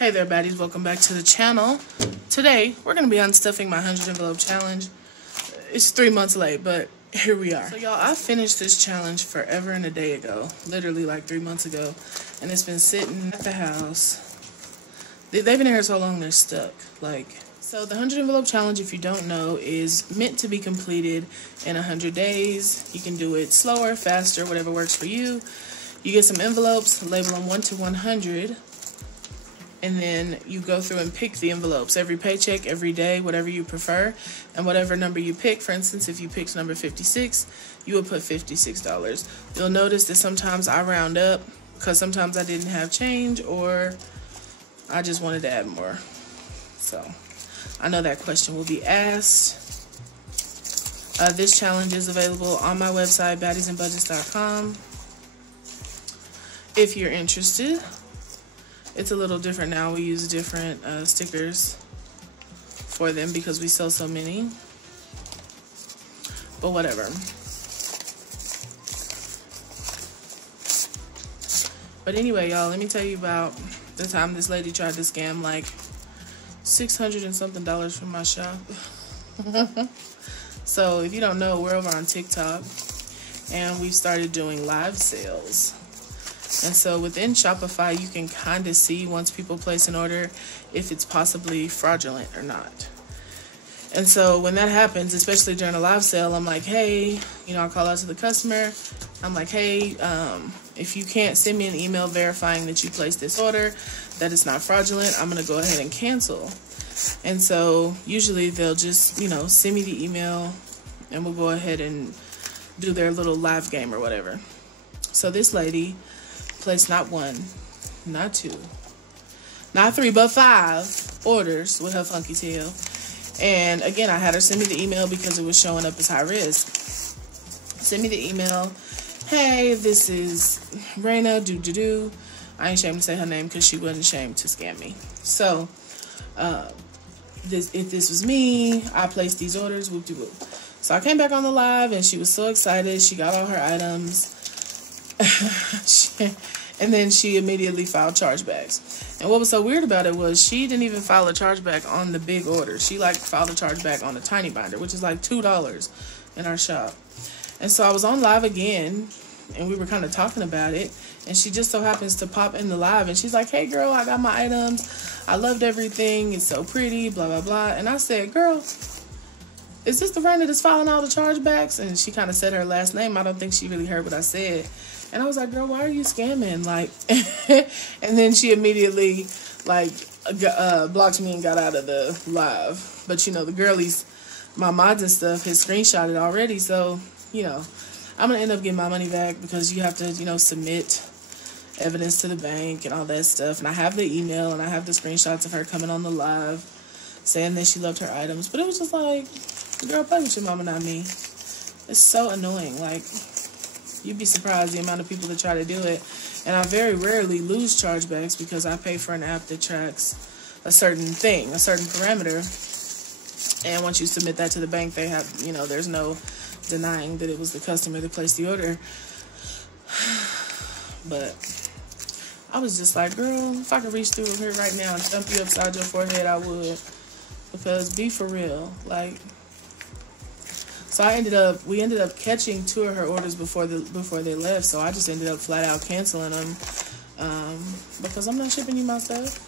Hey there, baddies. Welcome back to the channel. Today, we're going to be unstuffing my 100 envelope challenge. It's 3 months late, but here we are. So, y'all, I finished this challenge forever and a day ago. Literally, like 3 months ago. And it's been sitting at the house. They've been here so long, they're stuck. So the 100 envelope challenge, if you don't know, is meant to be completed in 100 days. You can do it slower, faster, whatever works for you. You get some envelopes, label them 1 to 100. And then you go through and pick the envelopes every paycheck, every day, whatever you prefer. And whatever number you pick, for instance, if you picked number 56, you would put $56. You'll notice that sometimes I round up because sometimes I didn't have change or I just wanted to add more. So I know that question will be asked. This challenge is available on my website, baddiesandbudgets.com. If you're interested. It's a little different now. We use different stickers for them because we sell so many. But whatever. But anyway, y'all, let me tell you about the time this lady tried to scam like $600 and something from my shop. So if you don't know, we're over on TikTok and we started doing live sales. And so within Shopify, you can kind of see once people place an order if it's possibly fraudulent or not. And so when that happens, especially during a live sale, I'm like, hey, I call out to the customer. I'm like, hey, if you can't send me an email verifying that you placed this order, that it's not fraudulent, I'm going to go ahead and cancel. And so usually they'll just, send me the email and we'll go ahead and do their little live game or whatever. So this lady placed not 1, not 2, not 3, but 5 orders with her funky tail. And again, I had her send me the email because it was showing up as high risk. Send me the email. Hey, this is Raina, I ain't ashamed to say her name because she wasn't ashamed to scam me. So, if this was me, I placed these orders, whoop-de-whoop. So I came back on the live and she was so excited. She got all her items. And then she immediately filed chargebacks. And what was so weird about it was she didn't even file a chargeback on the big order. She filed a chargeback on a tiny binder, which is like $2 in our shop. And so I was on live again and we were kind of talking about it. And she just so happens to pop in the live and she's like, hey girl, I got my items. I loved everything. It's so pretty, blah, blah, blah. And I said, girl, is this the Raina that's filing all the chargebacks? And she kind of said her last name. I don't think she really heard what I said. And I was like, girl, why are you scamming? And then she immediately, blocked me and got out of the live. But, the girlies, my mods and stuff, had screenshotted already. So, I'm going to end up getting my money back because you have to, submit evidence to the bank and all that stuff. And I have the email and I have the screenshots of her coming on the live saying that she loved her items. But it was just like, girl, play with your mama, not me. It's so annoying. You'd be surprised the amount of people that try to do it. And I very rarely lose chargebacks because I pay for an app that tracks a certain thing, a certain parameter. And once you submit that to the bank, they have, there's no denying that it was the customer that placed the order. But I was just like, girl, if I could reach through here right now and thump you upside your forehead, I would. Because be for real. So we ended up catching 2 of her orders before they left. So I just ended up flat out canceling them because I'm not shipping you my stuff.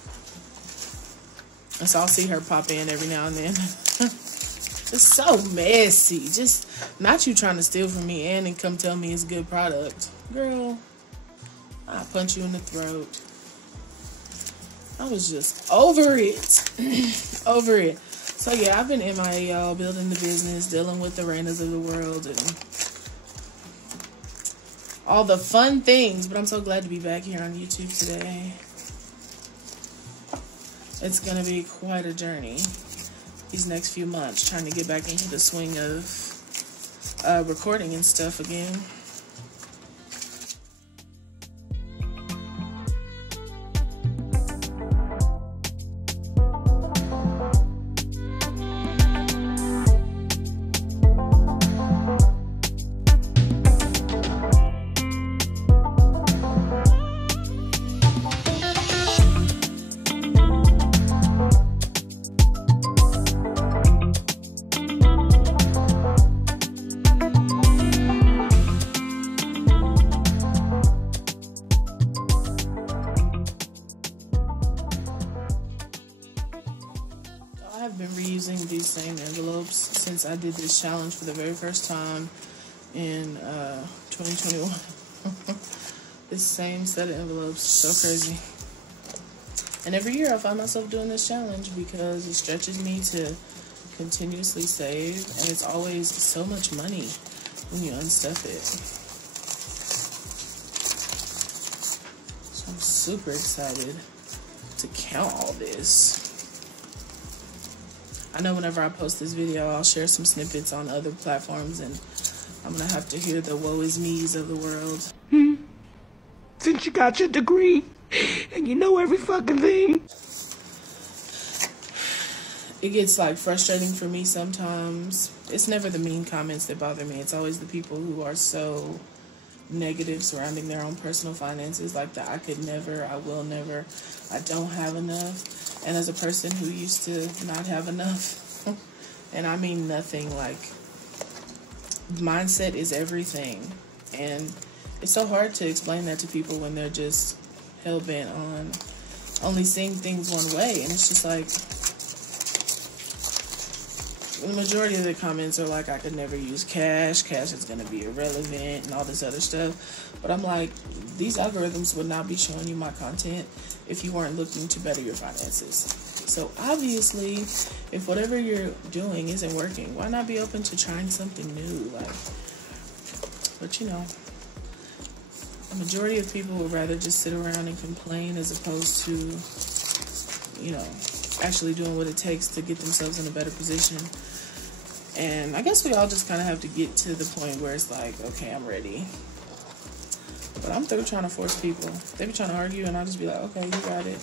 And so I'll see her pop in every now and then. It's so messy. Just not you trying to steal from me and come tell me it's good product. Girl, I'll punch you in the throat. I was just over it. Over it. So yeah, I've been MIA, y'all, building the business, dealing with the Rainas of the world, and all the fun things. But I'm so glad to be back here on YouTube today. It's going to be quite a journey these next few months, trying to get back into the swing of recording and stuff again. using these same envelopes since I did this challenge for the very first time in 2021. This same set of envelopes, so crazy. And every year I find myself doing this challenge because it stretches me to continuously save, and it's always so much money when you unstuff it. So I'm super excited to count all this. I know whenever I post this video, I'll share some snippets on other platforms, and I'm gonna have to hear the woe is me's of the world. Since you got your degree and you know every fucking thing. It gets like frustrating for me sometimes. It's never the mean comments that bother me. It's always the people who are so negative surrounding their own personal finances, like the I could never, I will never, I don't have enough. And as a person who used to not have enough, and I mean nothing, like mindset is everything. And it's so hard to explain that to people when they're just hell-bent on only seeing things one way. And it's just like, the majority of the comments are like, I could never use cash is going to be irrelevant and all this other stuff. But I'm like, these algorithms would not be showing you my content if you weren't looking to better your finances. So obviously, if whatever you're doing isn't working, why not be open to trying something new? Like, but you know, the majority of people would rather just sit around and complain as opposed to, you know, actually doing what it takes to get themselves in a better position. And I guess we all just kind of have to get to the point where it's like, okay, I'm ready. But I'm through trying to force people. They be trying to argue, and I'll just be like, okay, you got it.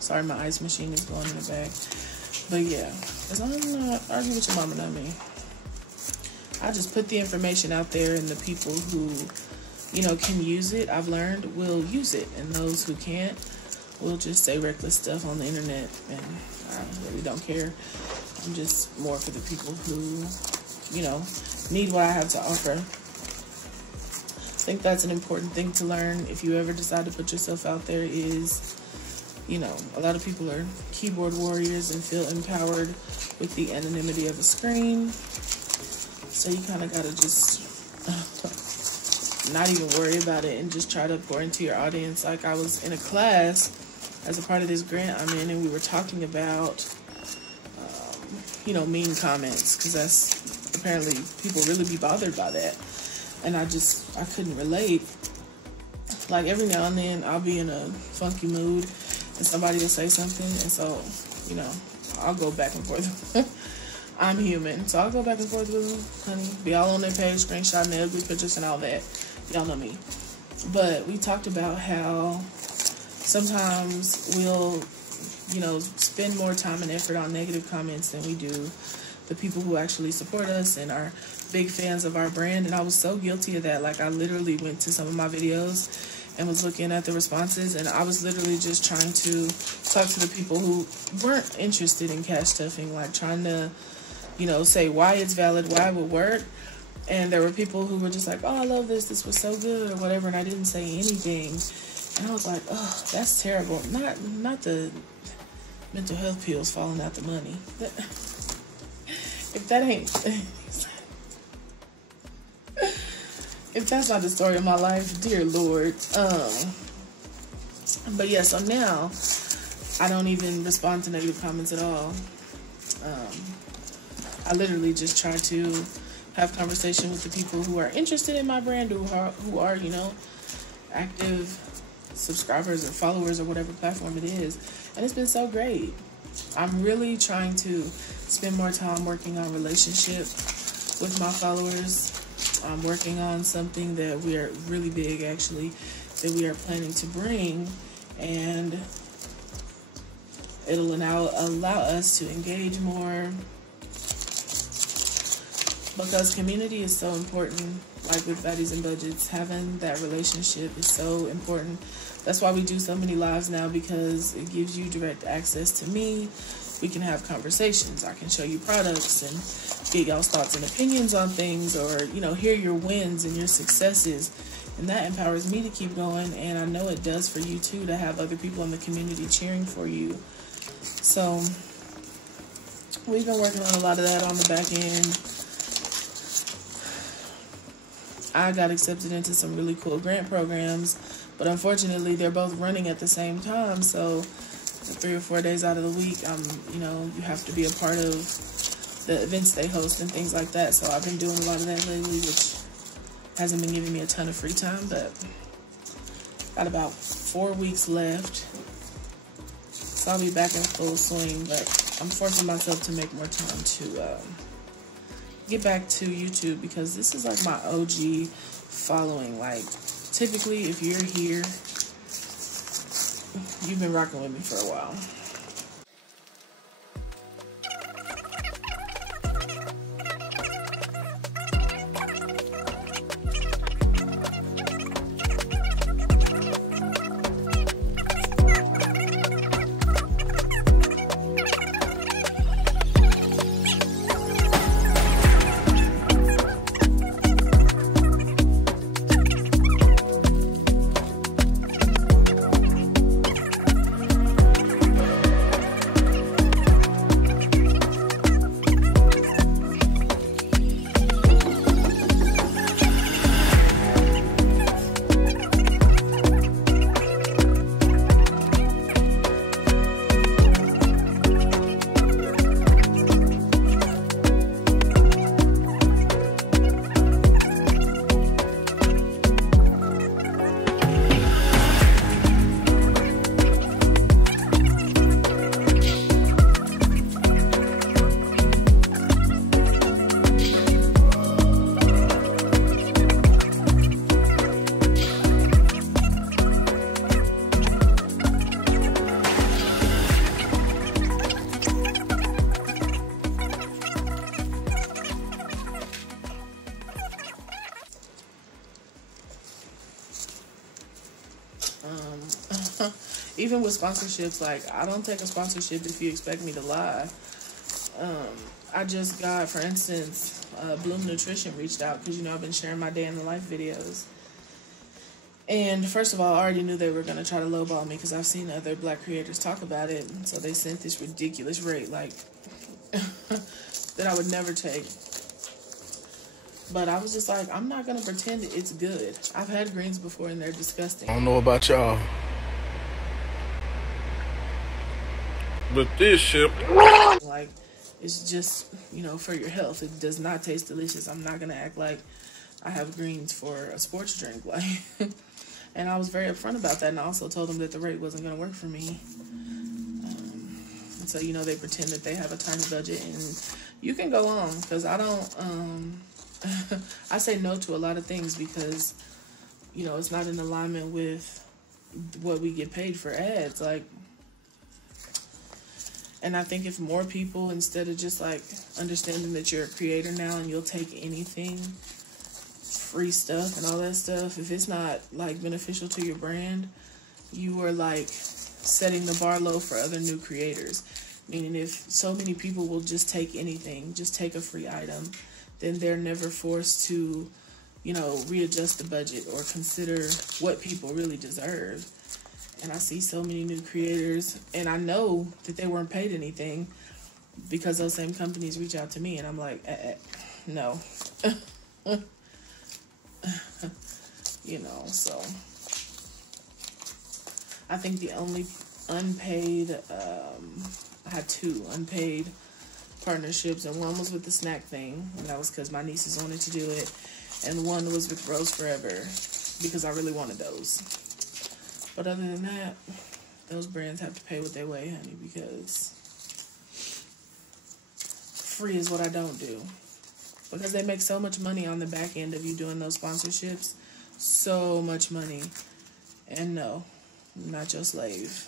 Sorry, my ice machine is going in the back. But yeah, as long as I'm not arguing with your mama, not me. I just put the information out there, and the people who, you know, can use it, I've learned, will use it. And those who can't will just say reckless stuff on the internet, and I really don't care. I'm just more for the people who, you know, need what I have to offer. I think that's an important thing to learn if you ever decide to put yourself out there is, you know, a lot of people are keyboard warriors and feel empowered with the anonymity of a screen. So you kind of got to just not even worry about it and just try to pour into your audience. Like, I was in a class as a part of this grant I'm in, and we were talking about, you know, mean comments, because that's apparently people really be bothered by that. And I couldn't relate. Like, every now and then I'll be in a funky mood and somebody will say something, and so, you know, I'll go back and forth. I'm human, so I'll go back and forth with them, honey. Be all on their page, screenshotting the ugly pictures and all that. Y'all know me. But we talked about how sometimes we'll, you know, spend more time and effort on negative comments than we do the people who actually support us and are big fans of our brand. And I was so guilty of that. Like, I literally went to some of my videos and was looking at the responses, and I was literally just trying to talk to the people who weren't interested in cash stuffing, like trying to, you know, say why it's valid, why it would work. And there were people who were just like, oh, I love this was so good, or whatever, and I didn't say anything. And I was like, oh, that's terrible. Not the mental health pills falling out the money. If that ain't, if that's not the story of my life, dear Lord. But yeah, so now I don't even respond to negative comments at all. I literally just try to have conversation with the people who are interested in my brand, who are, you know, active subscribers or followers or whatever platform it is. And it's been so great. I'm really trying to spend more time working on relationship with my followers. I'm working on something that we are really big, actually, that we are planning to bring, and it'll allow us to engage more, because community is so important. Like with Baddies and Budgets, having that relationship is so important. That's why we do so many lives now, because it gives you direct access to me. We can have conversations. I can show you products and get y'all's thoughts and opinions on things, or, you know, hear your wins and your successes. And that empowers me to keep going. And I know it does for you too, to have other people in the community cheering for you. So we've been working on a lot of that on the back end. I got accepted into some really cool grant programs, but unfortunately they're both running at the same time. So 3 or 4 days out of the week, you have to be a part of the events they host and things like that. So I've been doing a lot of that lately, which hasn't been giving me a ton of free time, but got about 4 weeks left. So I'll be back in full swing, but I'm forcing myself to make more time to get back to YouTube, because this is like my OG following. Like, typically if you're here, you've been rocking with me for a while. Even with sponsorships, like, I don't take a sponsorship if you expect me to lie. I just got, for instance, Bloom Nutrition reached out because, I've been sharing my day in the life videos. And first of all, I already knew they were going to try to lowball me because I've seen other black creators talk about it. And so they sent this ridiculous rate, like, that I would never take. But I was just like, I'm not going to pretend it's good. I've had greens before and they're disgusting. I don't know about y'all, but this shit, like, it's just, for your health. It does not taste delicious. I'm not going to act like I have greens for a sports drink. Like, and I was very upfront about that. And I also told them that the rate wasn't going to work for me. And so, they pretend that they have a tiny budget. And you can go on, because I don't, I say no to a lot of things because, it's not in alignment with what we get paid for ads. Like, and I think if more people, instead of just like understanding that you're a creator now and you'll take anything, free stuff and all that stuff, if it's not like beneficial to your brand, you are like setting the bar low for other new creators. Meaning if so many people will just take anything, just take a free item, then they're never forced to, readjust the budget or consider what people really deserve. And I see so many new creators, and I know that they weren't paid anything because those same companies reach out to me, and I'm like, no. So I think the only unpaid, I had 2 unpaid partnerships, and one was with the snack thing, and that was because my nieces wanted to do it, and one was with Rose Forever because I really wanted those. But other than that, those brands have to pay what they weigh, honey, because free is what I don't do. Because they make so much money on the back end of you doing those sponsorships. So much money. And no, I'm not your slave.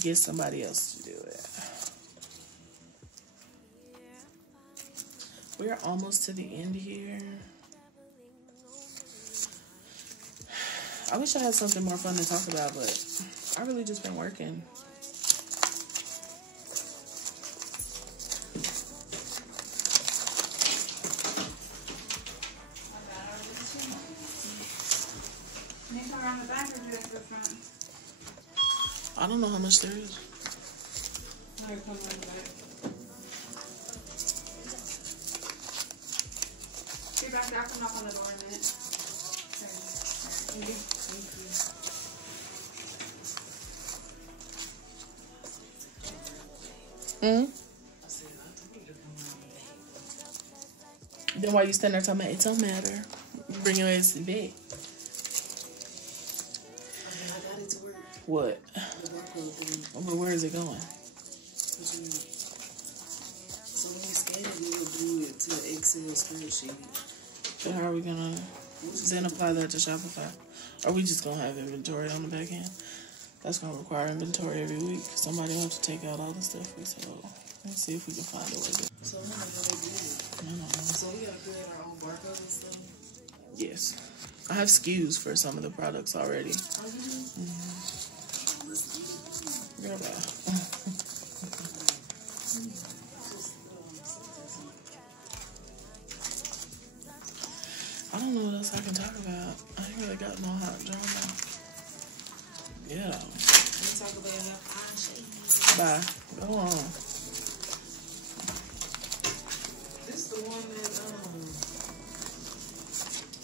Get somebody else to do it. We're almost to the end here. I wish I had something more fun to talk about, but I really just been working. I don't know how much there is. You're back there. I can knock on the door in a minute. Thank you. Then why you stand there talking about it don't matter? Bring your ass to bed. I got it to work. What? The barcode thing. But where is it going? So when you scan it, you will do it to the Excel spreadsheet. So how are we gonna then apply that to Shopify? Are we just gonna have inventory on the back end? That's gonna require inventory every week. Somebody will have to take out all the stuff we sold. Let's see if we can find a way to. So I don't know how they did it. I don't know. So we gotta create our own barcode and stuff. Yes. I have SKUs for some of the products already. Oh, you do? Girl, bye. I don't know what else I can talk about. I ain't really got no hot drama. Yeah. Let's talk about how fine she is. Bye. Go on. This the one that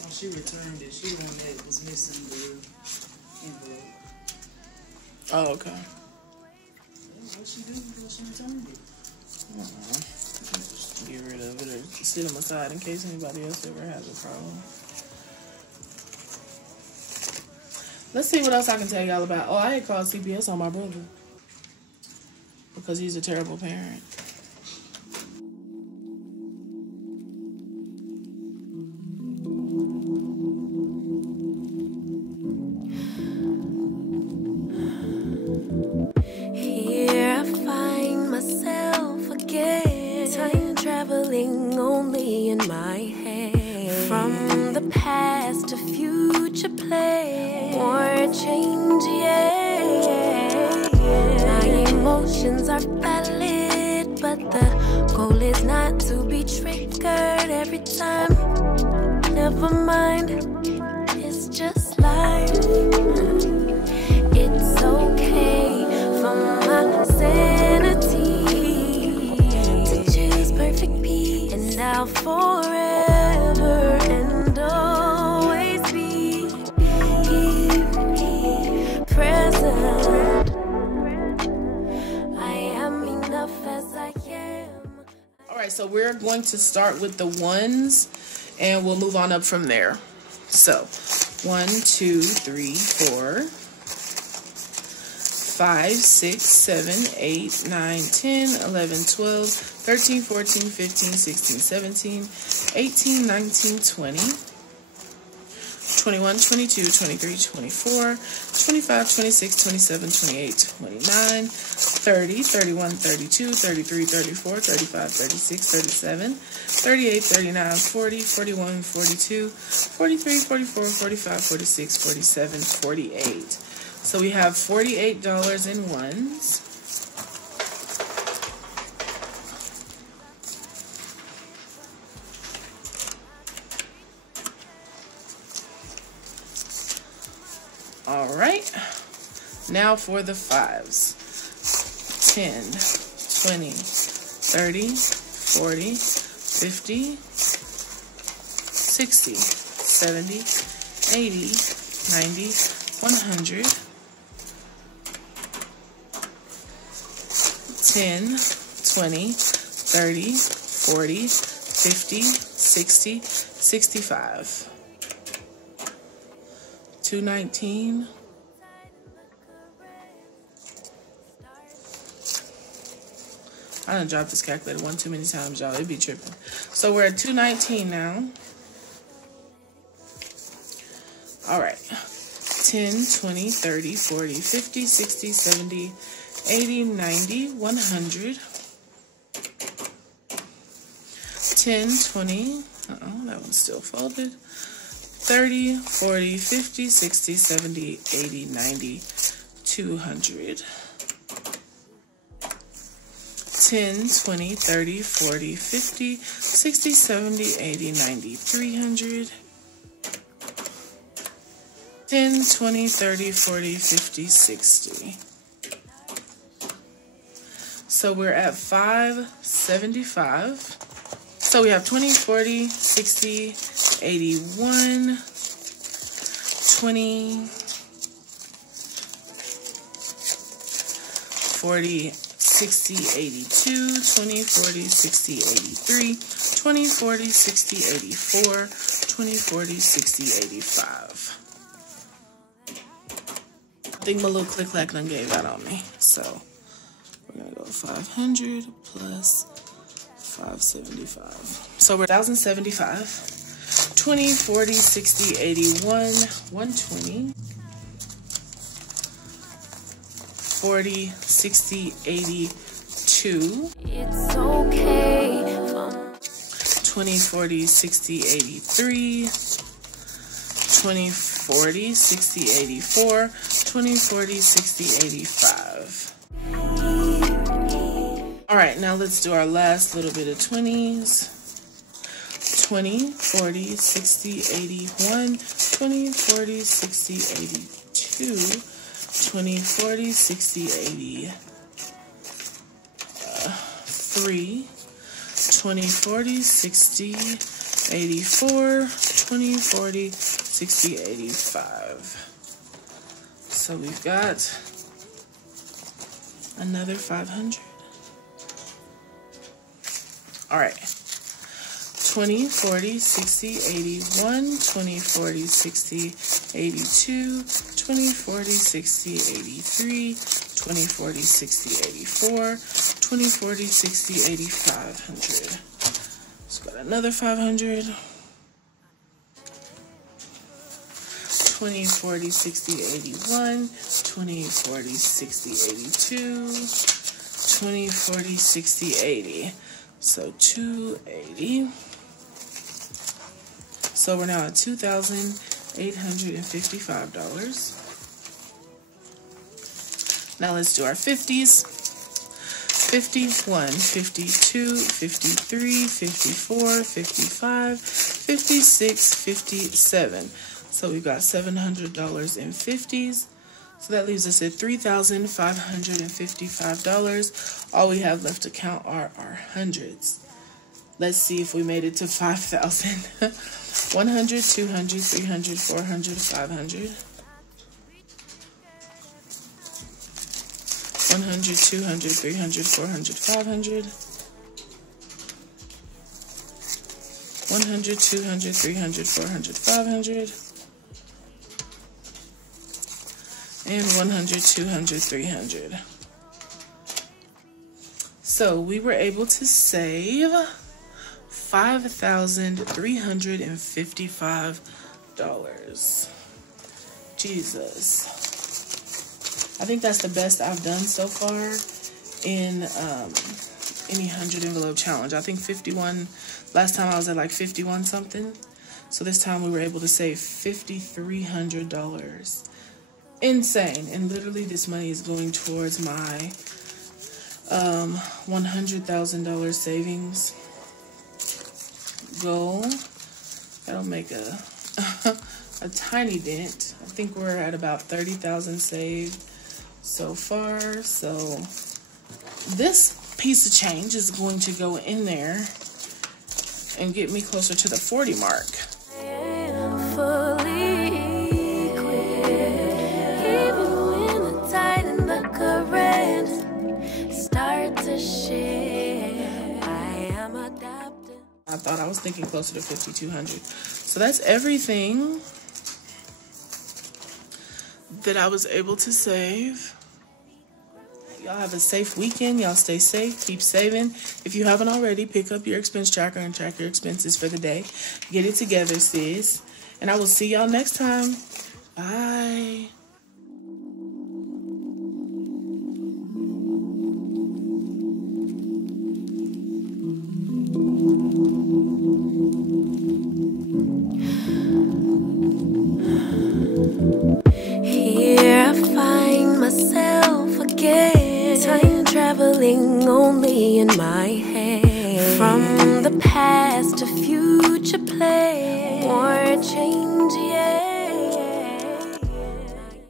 oh, she returned it. She the one that was missing the envelope. Oh, okay. What she do before she returned it? Just get rid of it or sit them aside in case anybody else ever has a problem. Let's see what else I can tell y'all about. Oh, I had called CPS on my brother because he's a terrible parent. Here I find myself again, time traveling only in my head. From the past to future play, more change, yeah. My emotions are valid, but the goal is not to be triggered every time. Never mind, it's just life. It's okay for my sanity to choose perfect peace, and I'll forever and always be here, present. I am enough as I am. All right, so we're going to start with the ones and we'll move on up from there. So 1, 2, 3, 4, 5, 6, 7, 8, 9, 10, 11, 12, 13, 14, 15, 16, 17, 18, 19, 20, 21, 22, 23, 24, 25, 26, 27, 28, 29, 30, 31, 32, 33, 34, 35, 36, 37, 38, 39, 40, 41, 42, 43, 44, 45, 46, 47, 48. So we have $48 in ones. All right. Now for the fives. 10, 20, 30, 40, 50, 60, 70, 80, 90, 100, 10, 20, 30, 40, 50, 60, 65. 219. I done dropped this calculator one too many times, y'all. It'd be tripping. So we're at 219 now. All right. 10, 20, 30, 40, 50, 60, 70, 80, 90, 100. 10, 20. That one's still folded. 30, 40, 50, 60, 70, 80, 90, 200. 10, 20, 30, 40, 50, 60, 70, 80, 90, 300. 10, 20, 30, 40, 50, 60. So we're at $5.75. So we have 20, 40, 60, 81, 20, 40, 60, 82, 20, 40, 60, 83, 20, 40, 60, 84, 20, 40, 60, 85. I think my little click-clack done gave out on me. So we're gonna go 500 plus 575. So we're 1,075. 20, 40, 60, 81, 120. 40, 60, 82. It's okay. 20, 40, 60, 83. 20, 40, 60, 84. 20, 40, 60, 85. All right, now let's do our last little bit of 20s. 20, 40, 60, 81. 20, 40, 60, 82. 20, 40, 60, 83, 20, 40, 60, 84, 20, 40, 60, 85. So we've got another 500. All right. 20, 40, 60, 81, 20, 40, 60, 82, 20, 40, 60, 83, 20, 40, 60, 84, 20, 40, 60, 8500. Let's got another 500. 20, 40, 60, 81, 20, 40, 60, 82, 20, 40, 60, 80. So 280. So we're now at $2,855. Now let's do our 50s. 51, 52, 53, 54, 55, 56, 57. So we've got $700 in 50s. So that leaves us at $3,555. All we have left to count are our hundreds. Let's see if we made it to 5,000. 100, 200, 300, 400, 500. 100, 200, 300, 400, 500. 100, 200, 300, 400, 500. And 100, 200, 300. So we were able to save $5,355. Jesus. I think that's the best I've done so far in any 100 envelope challenge. I think 51, last time I was at like 51 something. So this time we were able to save $5,300. Insane. And literally this money is going towards my $100,000 savings goal. That'll make a a tiny dent. I think we're at about 30,000 saved so far. So this piece of change is going to go in there and get me closer to the 40 mark. I thought I was thinking closer to 5,200. So that's everything that I was able to save. Y'all have a safe weekend. Y'all stay safe. Keep saving. If you haven't already, pick up your expense tracker and track your expenses for the day. Get it together, sis. And I will see y'all next time. Bye. Here I find myself again, time traveling only in my head. From the past to future play, more change, yeah.